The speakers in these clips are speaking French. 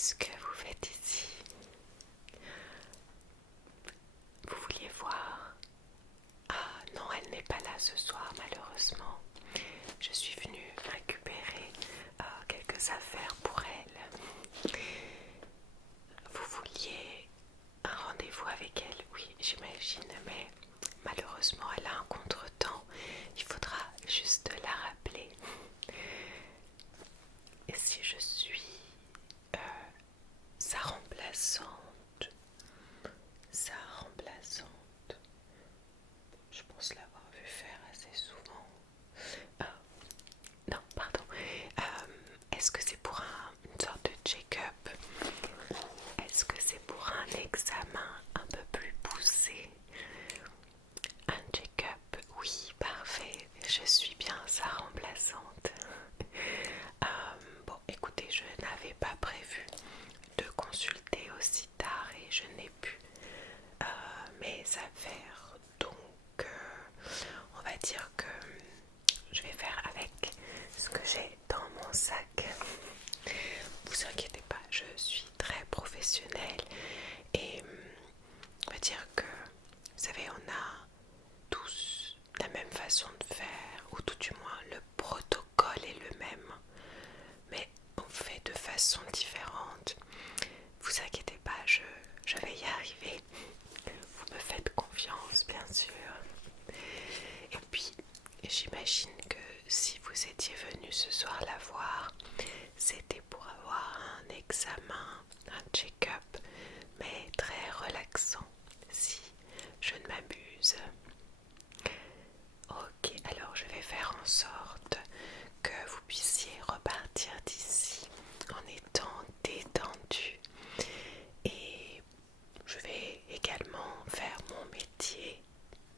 Qu'est-ce que vous faites ici? Vous vouliez voir? Ah non, elle n'est pas là ce soir malheureusement. Je suis venue récupérer quelques affaires pour elle. Vous vouliez un rendez-vous avec elle? Oui, j'imagine, mais malheureusement elle a un contretemps. Il faudra juste la rappeler. Et si je suis sa remplaçante, sa remplaçante, je pense l'avoir vu faire assez souvent. Ah, non, pardon. Est-ce que c'est pour une sorte de check-up? Est-ce que c'est pour un examen un peu plus poussé? Un check-up? Oui, parfait. Je suis bien sa remplaçante. Bon, écoutez, je n'avais pas prévu de consulter aussi tard et je n'ai pu mes affaires. Donc, on va dire que je vais faire avec ce que j'ai dans mon sac. Vous inquiétez pas, je suis très professionnelle et on va dire que, vous savez, on a tous la même façon de faire, ou tout du moins le protocole est le même, mais on fait de façon différente. Vous inquiétez pas, je vais y arriver. Vous me faites confiance, bien sûr. Et puis, j'imagine que si vous étiez venu ce soir la voir, c'était pour avoir un examen, un check-up, mais très relaxant, si je ne m'abuse. Ok, alors je vais faire en sorte que vous puissiez repartir d'ici en étant détendu. Et je vais également faire mon métier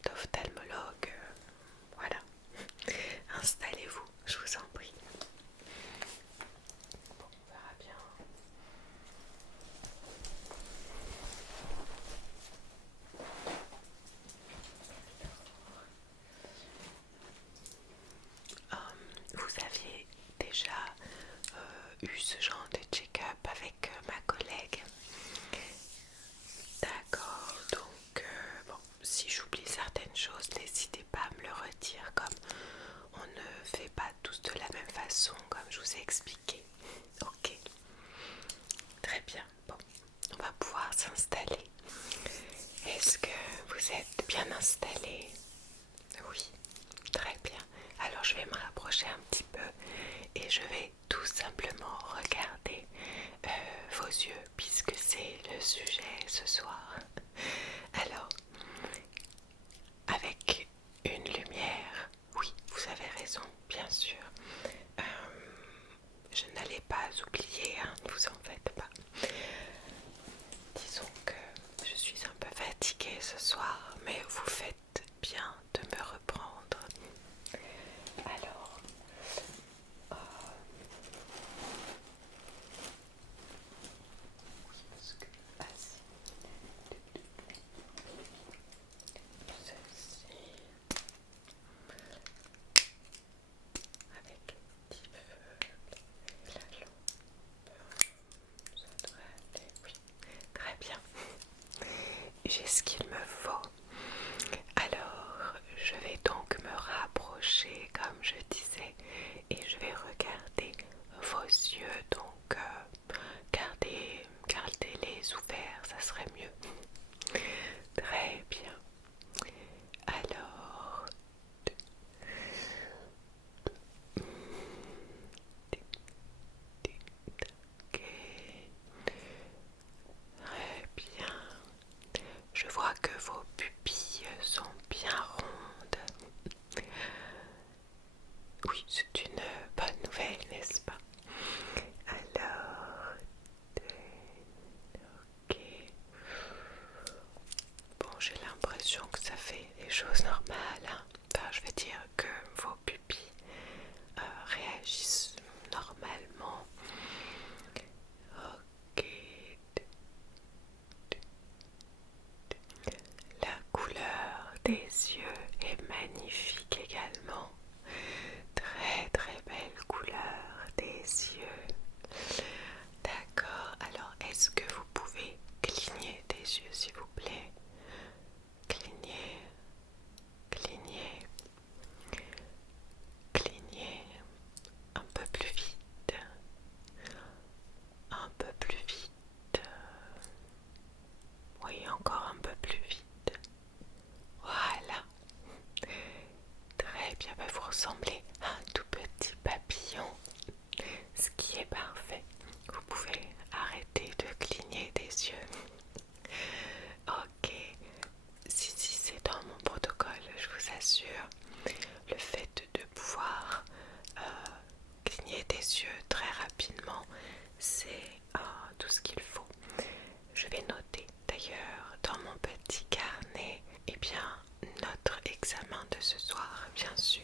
d'ophtalmologue. Voilà. Installez-vous, je vous en prie. Bon, on verra bien. Vous aviez déjà eu ce genre de check-up avec ma collègue? D'accord, donc bon, si j'oublie certaines choses, n'hésitez pas à me le redire, comme on ne fait pas tous de la même façon, comme je vous ai expliqué. Ok, très bien, bon, on va pouvoir s'installer. Est-ce que vous êtes bien installé? Oui, très bien. Alors je vais me rapprocher un petit peu et je vais tout simplement regarder vos yeux puisque c'est le sujet ce soir. Alors, avec une lumière, oui, vous avez raison, bien sûr. Je n'allais pas oublier, hein, ne vous en faites pas. Disons que je suis un peu fatiguée ce soir, mais vous faites bien de me reprendre. Alors, ceci, avec le petit feu, la lampe, ça devrait aller, oui, très bien. J'ai ce qu'il me faut. Alors, je vais donc me rapprocher, comme je disais, et je vais regarder vos yeux. Donc, gardez-les ouverts, ça serait mieux. Très bien. Alors, ok. Très bien. Je vois que vos c'est tout ce qu'il faut. Je vais noter d'ailleurs dans mon petit carnet, eh bien, notre examen de ce soir, bien sûr.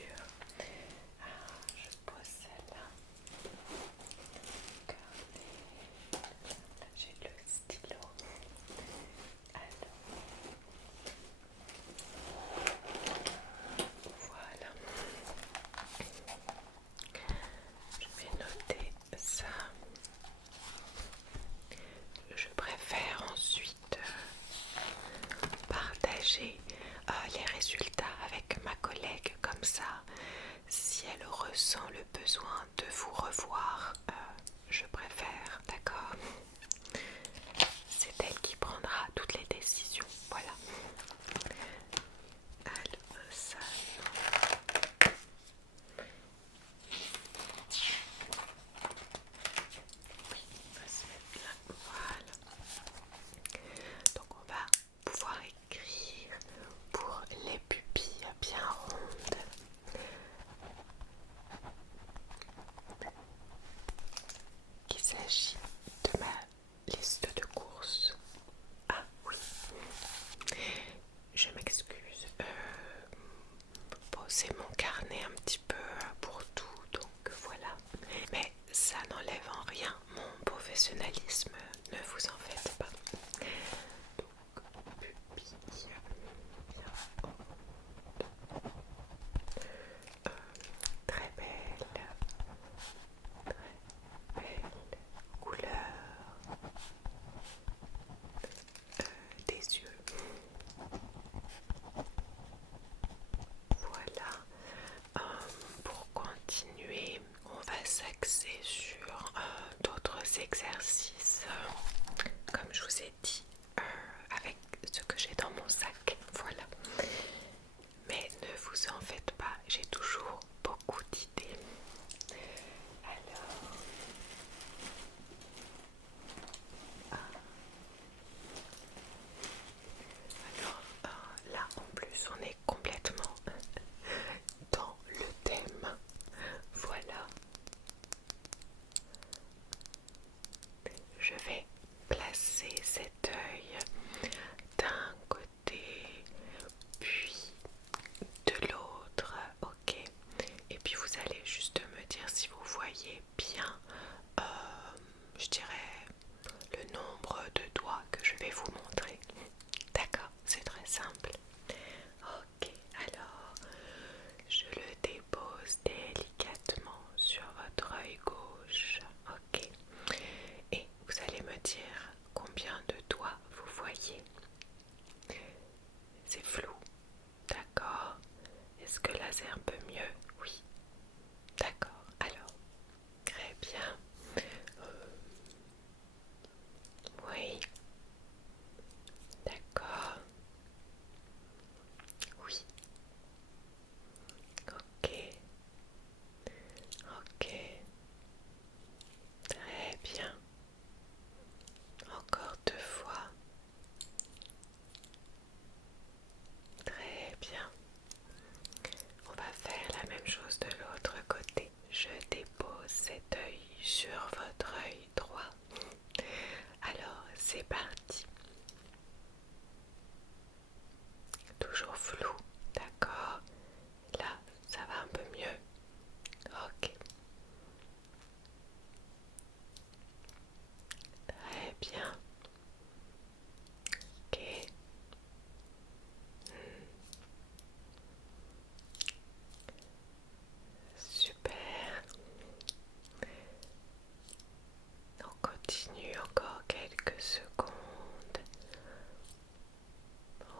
Je pose celle-là. Là, j'ai le stylo. Alors, voilà. Je vais noter ça. Je préfère ensuite partager les résultats avec ma collègue, comme ça, si elle ressent le besoin de vous revoir, je préfère, d'accord? C'est elle qui prendra toutes les décisions, voilà. Alors, ça, non. Oui, on va se mettre là, voilà. Donc on va pouvoir écrire pour les pupilles bien rondes. Il s'agit de ma liste de courses. Ah oui, je m'excuse. Bon, c'est mon carnet un petit peu pour tout, donc voilà. Mais ça n'enlève en rien mon professionnalisme, ne vous en faites pas. Donc, pupille bien ronde. Très belle, très belle couleur des yeux. Voilà. Pour continuer, on va s'axer sur d'autres exercices, comme je vous ai dit, avec ce que j'ai dans mon sac. Voilà. Mais ne vous en faites pas, j'ai toujours beaucoup d'idées. Alors, là en plus on est complètement dans le thème. Voilà. Je vais placer cet œil d'un côté puis de l'autre, ok. Et puis vous allez juste me dire si vous voyez bien, je dirais, le nombre de doigts que je vais vous montrer. D'accord, c'est très simple. Ok, alors je le dépose délicatement sur votre œil gauche. Ok. Et vous allez me dire combien de doigts vous voyez. C'est flou. D'accord. Est-ce que là c'est un peu mieux? Oui. D'accord. Alors, très bien. Oui. D'accord. Oui. Ok. Ok. Très bien. Encore 2 fois. Très bien. On va faire la même chose de l'autre côté. Je dépose cet œil sur votre œil droit. Alors, c'est parti. Toujours flou, d'accord? Là, ça va un peu mieux. Ok. Très bien. Ok. Super. On continue encore quelques secondes.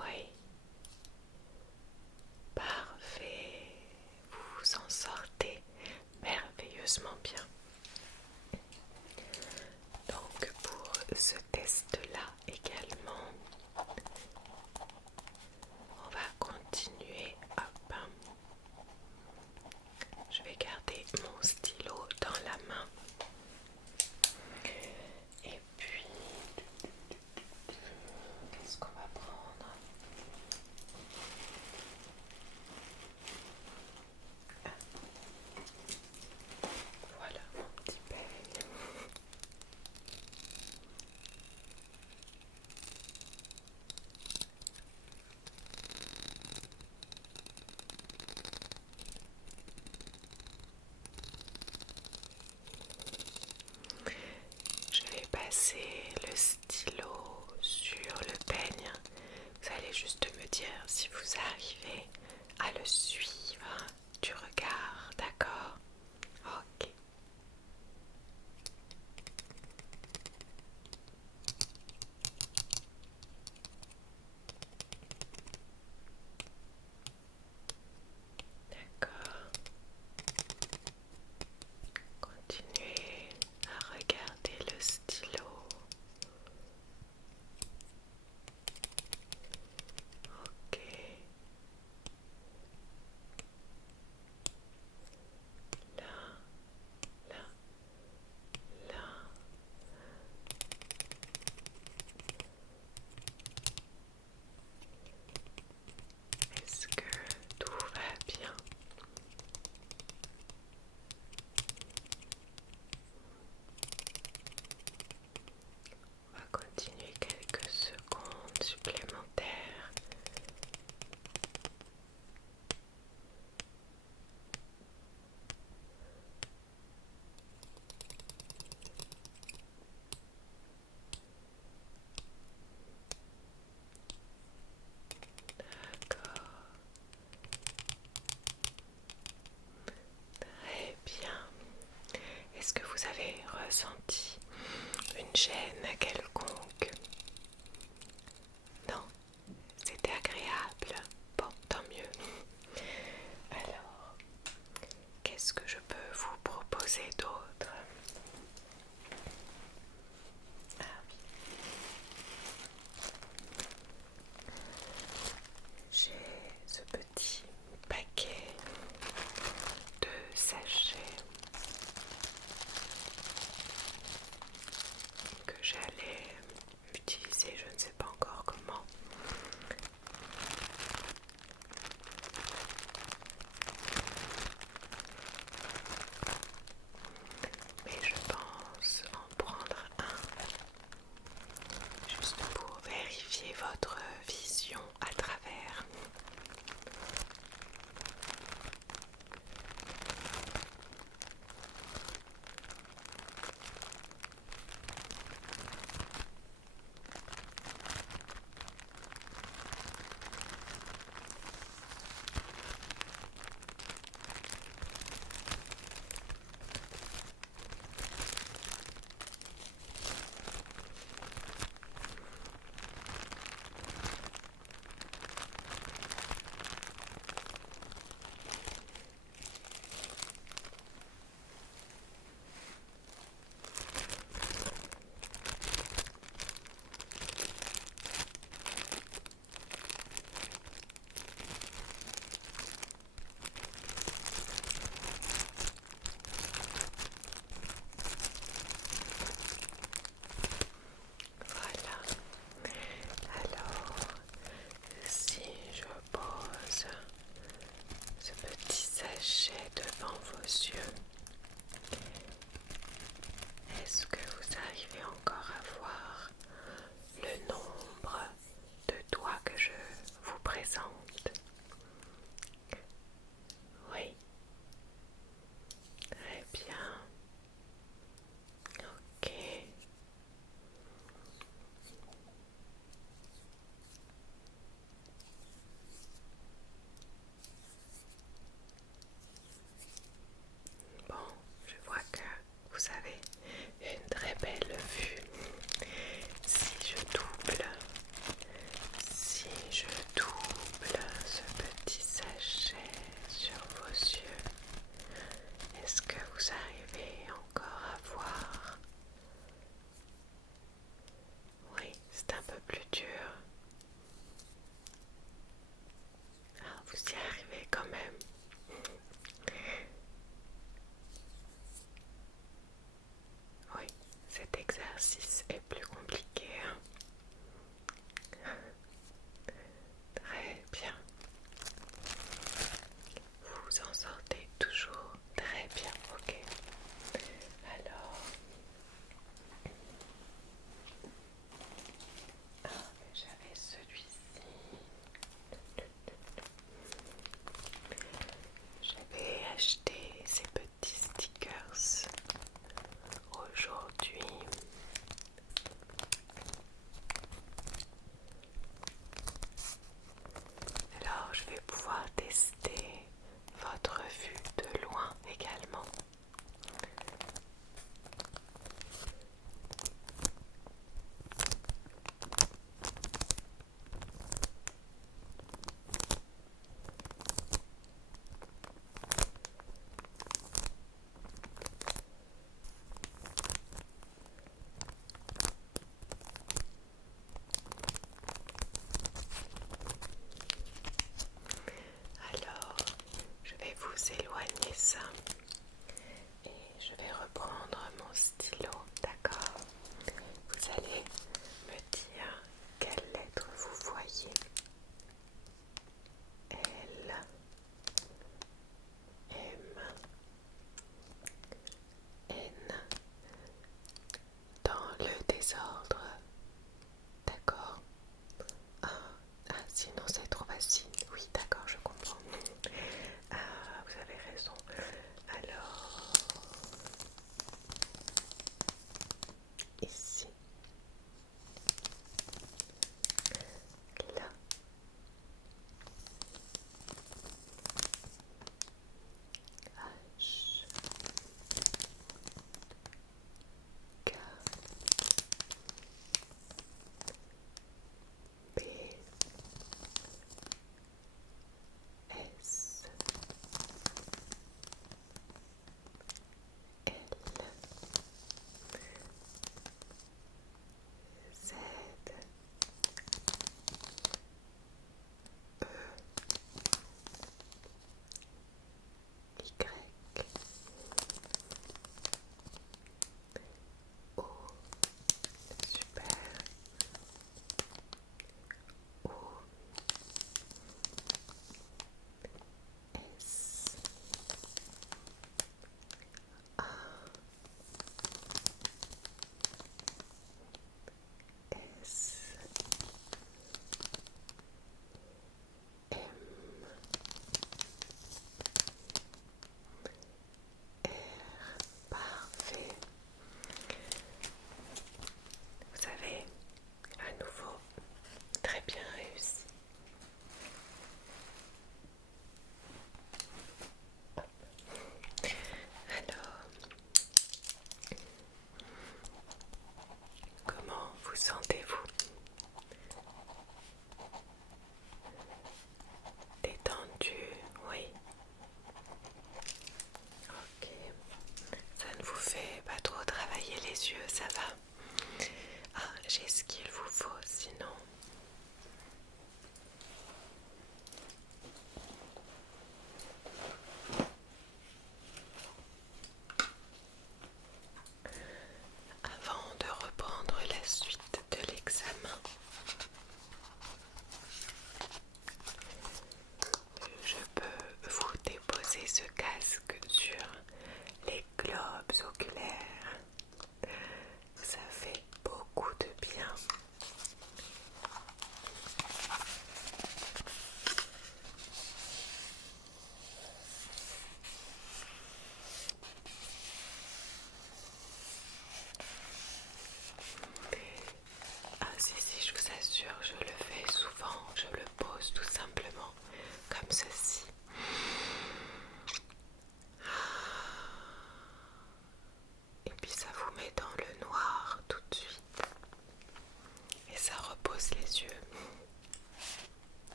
Oui. Parfait. Vous vous en sortez merveilleusement bien. Donc pour ce test-là également, on va continuer. Hop. Je vais garder mon stylo dans la main. Et puis, qu'est-ce qu'on va prendre? Voilà mon petit peigne. passer le stylo sur le peigne. Vous allez juste me dire si vous arrivez à le suivre du regard, d'accord? Ok. D'accord. Continuez à regarder le stylo. Ok. Là, là, là. Est-ce que tout va bien? On va continuer quelques secondes supplémentaires. D'accord. Très bien. Est-ce que vous avez ressenti une gêne quelconque? Non, c'était agréable. Bon, tant mieux. Alors, qu'est-ce que je peux vous proposer d'autre? Ah oui. J'ai ce petit paquet de sachets que j'allais utiliser, je ne sais pas encore comment. Mais je pense en prendre un, juste pour vérifier votre vision à travers. Voilà. Alors, si je pose ce petit sachet devant vos yeux, est-ce que vous arrivez encore à voir le nombre de doigts que je vous présente? Oui. Très bien. Ok. Bon, je vois que vous avez une très belle vue. Si je double ce petit sachet sur vos yeux, est-ce que vous arrivez encore à voir? Oui, c'est un peu plus dur. Ah, vous y arrivez quand même. Oui, cet exercice est plus compliqué, hein. Très bien. Vous en sortez toujours très bien, ok. Alors, j'avais celui-ci. J'avais acheté ces petits stickers aujourd'hui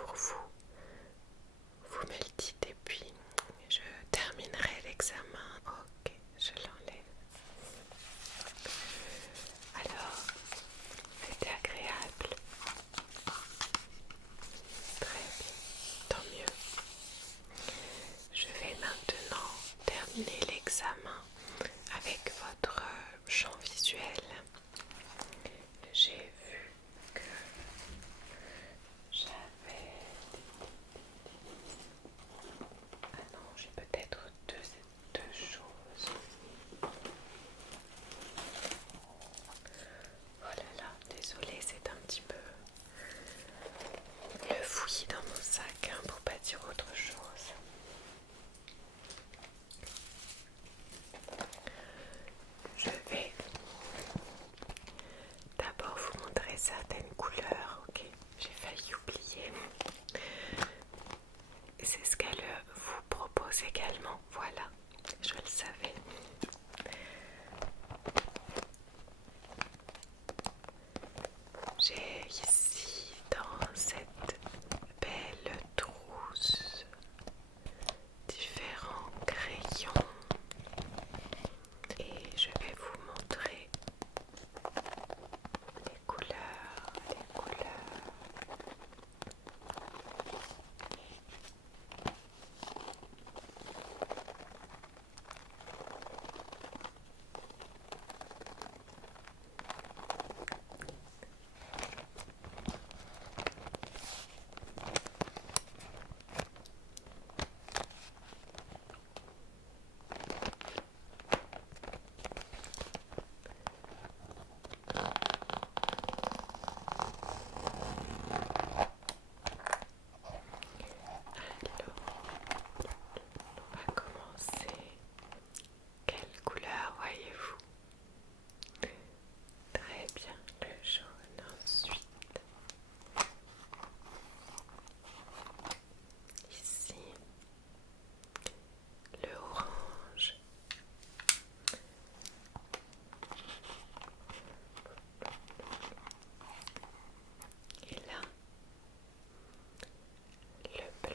pour vous. Vous me le dites et puis je terminerai l'examen. Ok, je l'enlève. Alors, c'était agréable. Très bien, tant mieux. Je vais maintenant terminer l'examen avec votre champ visuel. J'ai vu que j'avais... Ah non, j'ai peut-être deux choses. Oh là là, désolée, c'est un petit peu le fouillis dans mon sac, hein, pour pas dire autre chose. Je vais d'abord vous montrer certaines couleurs, ok? J'ai failli oublier. C'est ce qu'elle vous propose également, voilà, je le savais. J'ai ici dans cette belle trousse différents crayons et je vais vous montrer les couleurs, les couleurs. On va commencer. Quelle couleur voyez-vous? Très bien, le jaune ensuite. Ici, le orange. Et là, le bleu.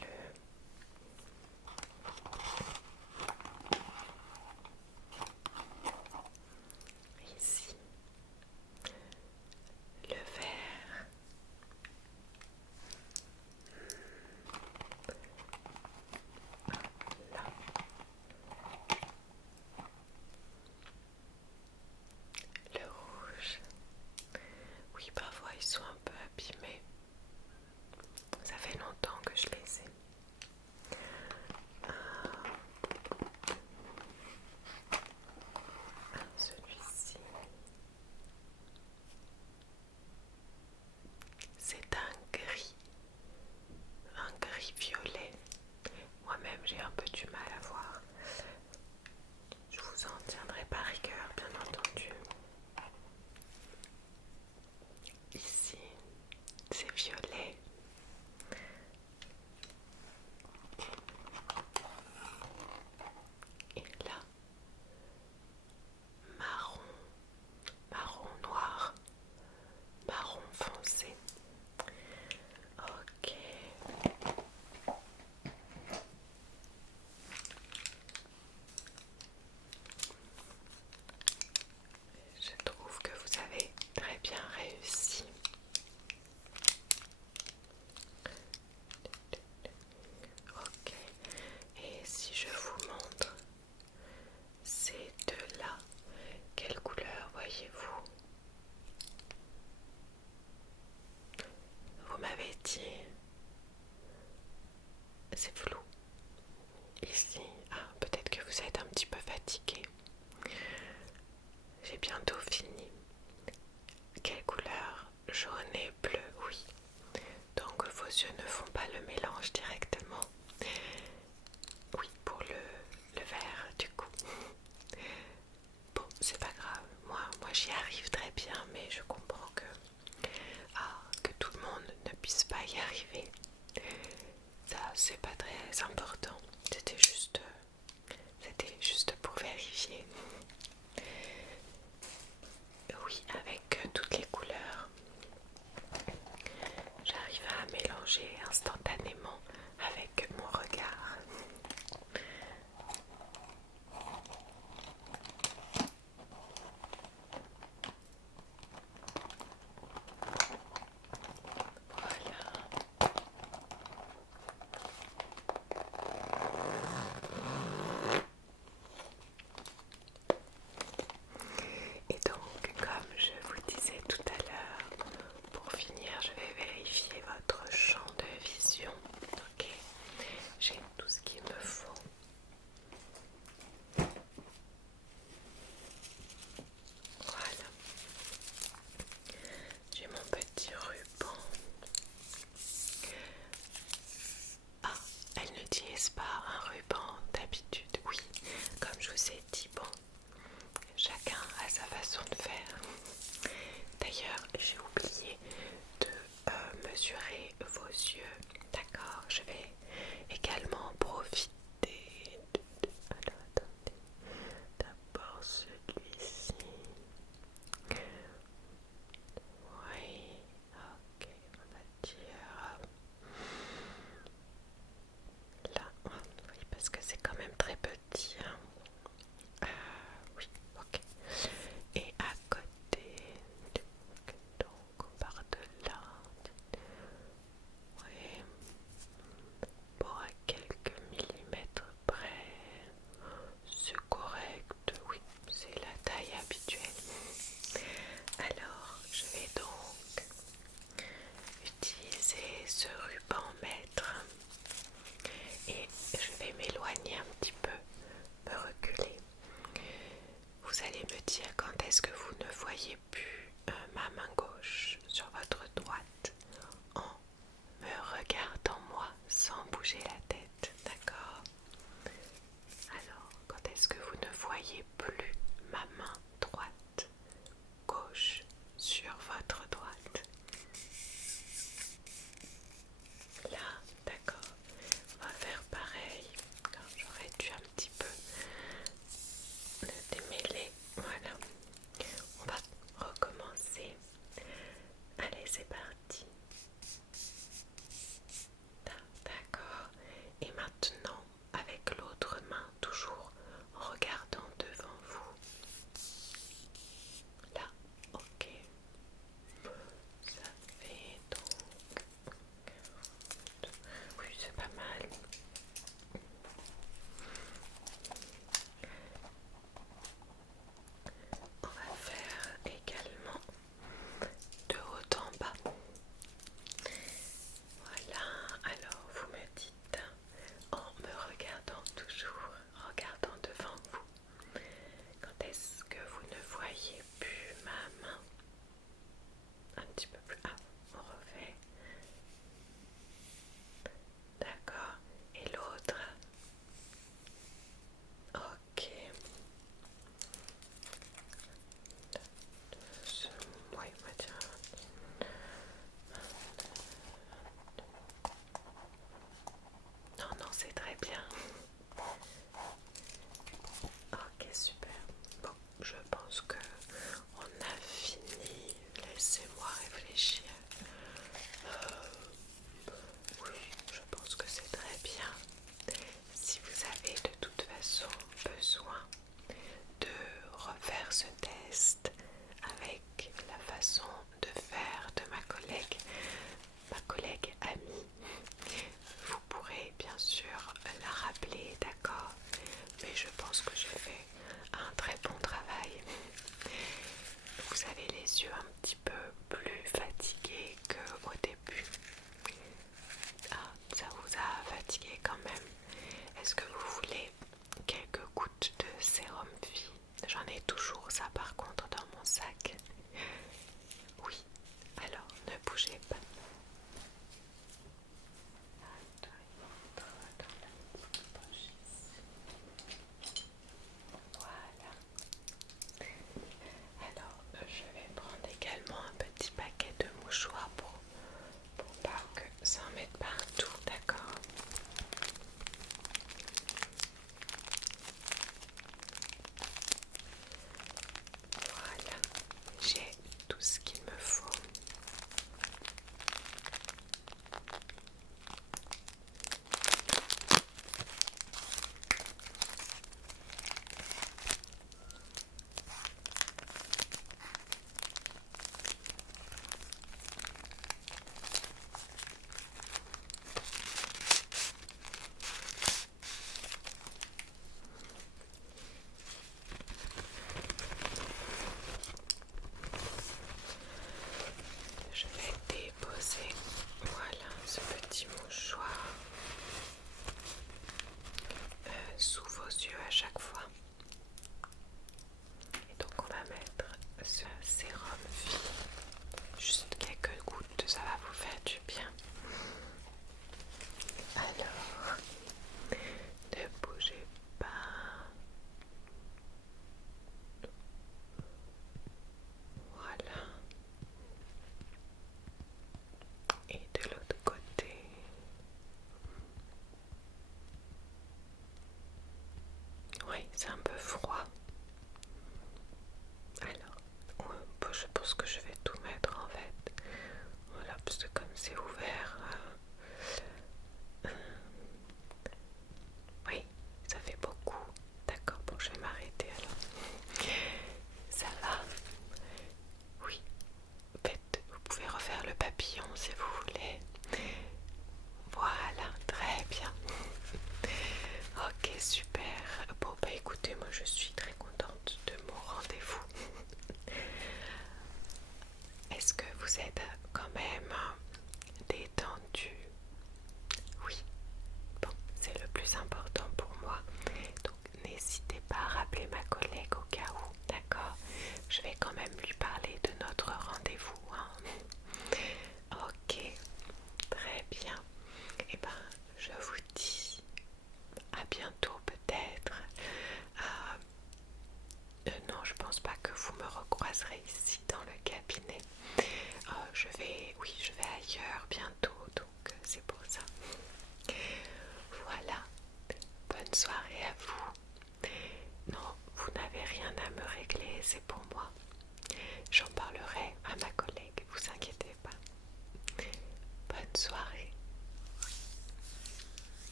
Ici, le vert. Là, le rouge. Oui, parfois ils sont un peu abîmés. Ça fait longtemps que je les ai. Celui-ci, c'est un gris violet. Moi-même, j'ai un peu du mal à voir. Je vous en tiendrai par rigueur, bien entendu. Ici, c'est violet. Et là, marron, marron noir, marron foncé. Ok. Je trouve que vous avez très bien réussi. Ok. Et si je vous montre ces deux-là, quelle couleur voyez-vous? Vous m'avez dit, c'est flou. Ici, ah, peut-être que vous êtes un petit peu fatigué. J'ai bientôt fini. Quelle couleur? Jaune et bleu, oui. Donc vos yeux ne font pas le mélange directement. Oui, pour le vert du coup. Bon, c'est pas grave. Moi j'y arrive très bien, mais je comprends que tout le monde ne puisse pas y arriver. Ça, c'est pas très important. C'était juste pour vérifier. Oui, avec toutes les couleurs, j'arrive à mélanger instantanément. D'accord, je vais également profiter alors attendez, d'abord celui-ci. Oui, ok, on va dire là, oui, parce que c'est quand même très petit, hein. Oui, ok. Et à côté, donc on part de là. Oui, pour à quelques millimètres près, c'est correct, oui, c'est la taille habituelle. Alors, je vais donc utiliser ce ruban mètre et je vais m'éloigner un petit peu, me reculer. Vous allez me dire quand est-ce que vous ne voyez plus ma main